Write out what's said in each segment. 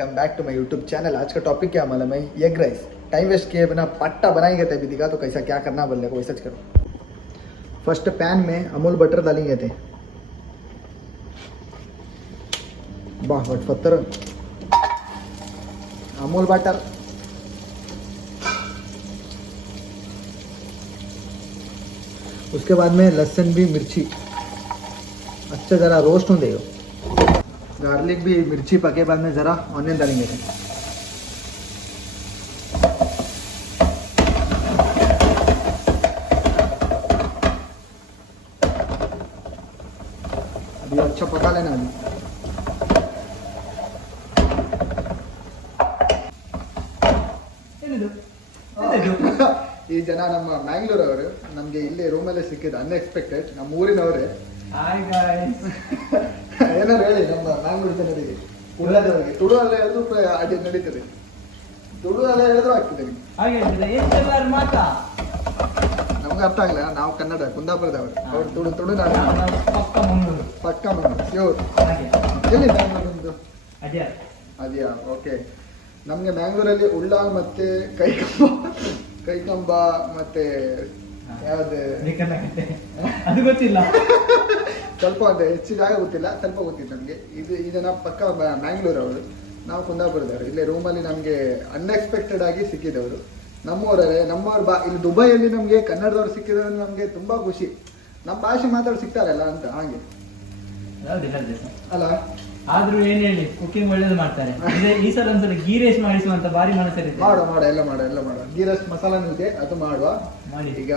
Welcome back to my YouTube channel. आज का topic क्या मालूम है? Egg rice. टाइम वेस्ट किए बिना पट्टा बनाएंगे तभी दिखा तो कैसा क्या करना बोल रहे वैसा करो। फर्स्ट पैन में अमूल बटर डालेंगे थे। वाह बट पत्थर अमूल बटर। उसके बाद में लहसुन भी मिर्ची अच्छा ज़रा रोस्ट होने देगा। गार्लिक भी मिर्ची पके बाद में ज़रा ऑनियन डालेंगे थे। अभी अच्छा पका लेना। अभी ಈ ಜನ ನಮ್ಮ ಮ್ಯಾಂಗ್ಳೂರ್ ಅವರು ನಮಗೆ ಇಲ್ಲಿ ರೂಮಲ್ಲೇ ಸಿಕ್ಕಿದ್ದು ಅನ್ಎಕ್ಸ್ಪೆಕ್ಟೆಡ್ ನಮ್ಮ ಊರಿನವರೇ. Hi guys. ಏನಾರು ಹೇಳಿ ನಮ್ಮ ಮ್ಯಾಂಗ್ಳೂರ್ ಜನರಿಗೆ ಉಳ್ಳದವರಿಗೆ ತುಳು ಅಲ್ಲ ಹೇಳಿದ್ರು ಅಡಿ ನಡೀತದೆ, ತುಳು ಅಲ್ಲ ಹೇಳಿದ್ರು ಆಗ್ತದೆ. ನಮ್ಗೆ ಅರ್ಥ ಆಗಲ್ಲ, ನಾವು ಕನ್ನಡ ಕುಂದಾಪುರದವರು, ಅವ್ರು ತುಳು ತುಳು ಪಕ್ಕ ಮಂಗಳೂರು ಇವ್ರು ಎಲ್ಲಿ ಮ್ಯಾಂಗ್ಳೂರು ಅದ್ಯಾ ಓಕೆ. ನಮಗೆ ಮ್ಯಾಂಗ್ಳೂರಲ್ಲಿ ಉಳ್ಳ ಮತ್ತೆ ಕೈಕಂಬ ಮತ್ತೆ ಯಾವ್ದು ಅದು ಗೊತ್ತಿಲ್ಲ, ಸ್ವಲ್ಪ ಒಂದು ಹೆಚ್ಚಿಗೆ ಗೊತ್ತಿಲ್ಲ, ಸ್ವಲ್ಪ ಗೊತ್ತಿತ್ತು ನಮಗೆ. ಇದನ್ನ ಪಕ್ಕ ಮ್ಯಾಂಗ್ಳೂರ್ ಅವರು, ನಾವು ಕುಂದಾಪುರದವರು. ಇಲ್ಲೇ ರೂಮಲ್ಲಿ ನಮಗೆ ಅನ್ಎಕ್ಸ್ಪೆಕ್ಟೆಡ್ ಆಗಿ ಸಿಕ್ಕಿದವರು. ನಮ್ಮೂರೇ ನಮ್ಮವ್ರು ಇಲ್ಲಿ ದುಬೈಯಲ್ಲಿ ನಮಗೆ ಕನ್ನಡದವ್ರು ಸಿಕ್ಕಿದ್ರೆ ನಮಗೆ ತುಂಬಾ ಖುಷಿ. ನಮ್ಮ ಭಾಷೆ ಮಾತಾಡಿ ಸಿಗ್ತಾರಲ್ಲ ಅಂತ ಹಾಗೆ ಅಲ್ಲ. ಆದ್ರೂ ಏನ್ ಹೇಳಿ, ಕುಕಿಂಗ್ ಒಳ್ಳೇದು ಮಾಡ್ತಾರೆ. ಈ ಸಲ ಒಂದ್ಸಲ ಗೀ ರೈಸ್ ಮಾಡಿಸುವಂತ ಬಾರಿ ಮನಸ್ಸಲ್ಲಿ ಮಾಡ ಗೀ ರೈಸ್ ಮಸಾಲಾನು ಇದೆ, ಅದು ಮಾಡುವ. ಈಗ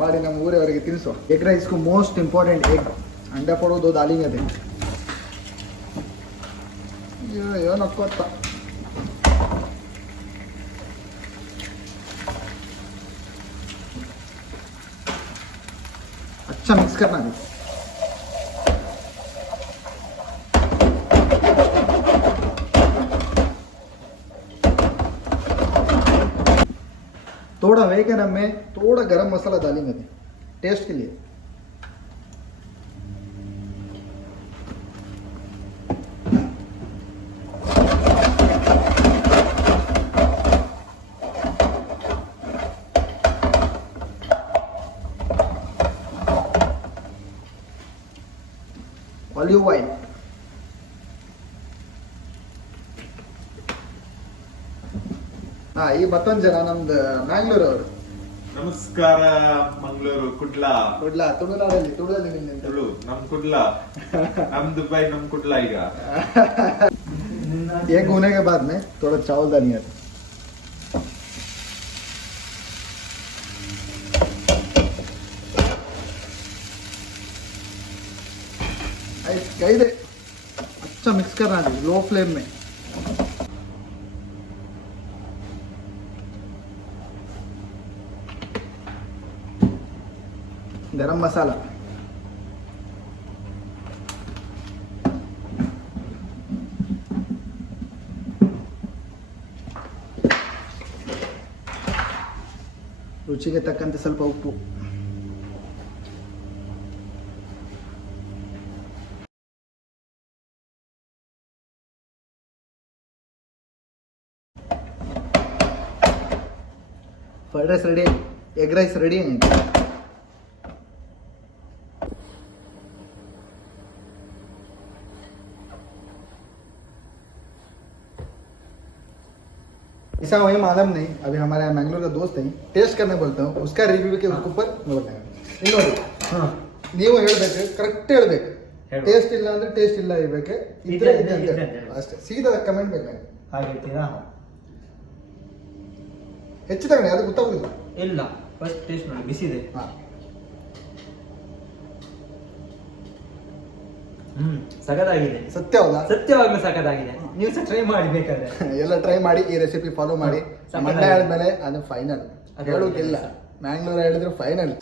ಮಾಡಿ ನಮ್ಮ ಊರವರಿಗೆ ತಿನ್ಸುವ. ಎಗ್ ರೈಸ್ಗೂ ಮೋಸ್ಟ್ ಇಂಪಾರ್ಟೆಂಟ್ ಎಗ್. अंडा फोड़ो, दो डालेंगे थे। ये नक्कोता अच्छा मिक्स करना है। थोड़ा वेगन में थोड़ा गरम मसाला डालेंगे थे टेस्ट के लिए। ऑलिव ऑयल, ಈ ಮತ್ತೊಂದು ಜನ ನಮ್ದು ಮ್ಯಾಂಗ್ಳೂರ್ ಅವರು. ನಮಸ್ಕಾರ ಮಂಗಳೂರು ಕುಡ್ಲಾ ತುಳುನಾಡಲ್ಲಿ ತುಳು ನಮ್ ಕುಡ್ಲಾ ನಮ್ ದುಬೈ ನಮ್ ಕುಡ್ಲಾ. ಈಗ एक होने के बाद में थोड़ा चावल डालिए। अच्छा मिक्स करना है लो फ्लेम में। गरम मसाला, ರುಚಿಗೆ ತಕ್ಕಂತೆ ಸ್ವಲ್ಪ ಉಪ್ಪು, fried rice ready, egg rice ready है। ऐसा वही मालूम नहीं, अभी हमारे यहाँ मैंगलोर का दोस्त है, टेस्ट करने बोलता हूँ, उसका रिव्यू के उसके ऊपर ನೋಡಿ ನೀವು ಹೇಳ್ಬೇಕು, ಕರೆಕ್ಟ್ ಹೇಳ್ಬೇಕು. ಟೇಸ್ಟ್ ಇಲ್ಲ ಅಂದ್ರೆ ಟೇಸ್ಟ್ ಇಲ್ಲ ಇರ್ಬೇಕು, ಇದ್ರೆ ಇದೆ ಅಂತ ಅಷ್ಟೇ. ಸೀದಾ ಕಮೆಂಟ್ ಬೇಕು ಹಾಗೆ. ಹೆಚ್ಚು ತಗೊಂಡೆ ಅದು ಗೊತ್ತಾಗುದಿಲ್ಲ. ಇಲ್ಲ ಫಸ್ಟ್ ಟೇಸ್ಟ್ ಮಾಡಿ, ಬಿಸಿದೆ. ಸಖತ್ತಾಗಿದೆ. ಸತ್ಯವಾಗ್ಲೂ ಸಖತ್ತಾಗಿದೆ. ನೀವು ಸಹ ಟ್ರೈ ಮಾಡಿ ಬೇಕಾದ್ರೆ. ಎಲ್ಲ ಟ್ರೈ ಮಾಡಿ, ಈ ರೆಸಿಪಿ ಫಾಲೋ ಮಾಡಿ. ಮಂಡ್ಯ ಆದ್ಮೇಲೆ ಅದು ಫೈನಲ್, ಹೇಳೋದಿಲ್ಲ. ಮ್ಯಾಂಗ್ಳೂರ್ ಹೇಳಿದ್ರು ಫೈನಲ್.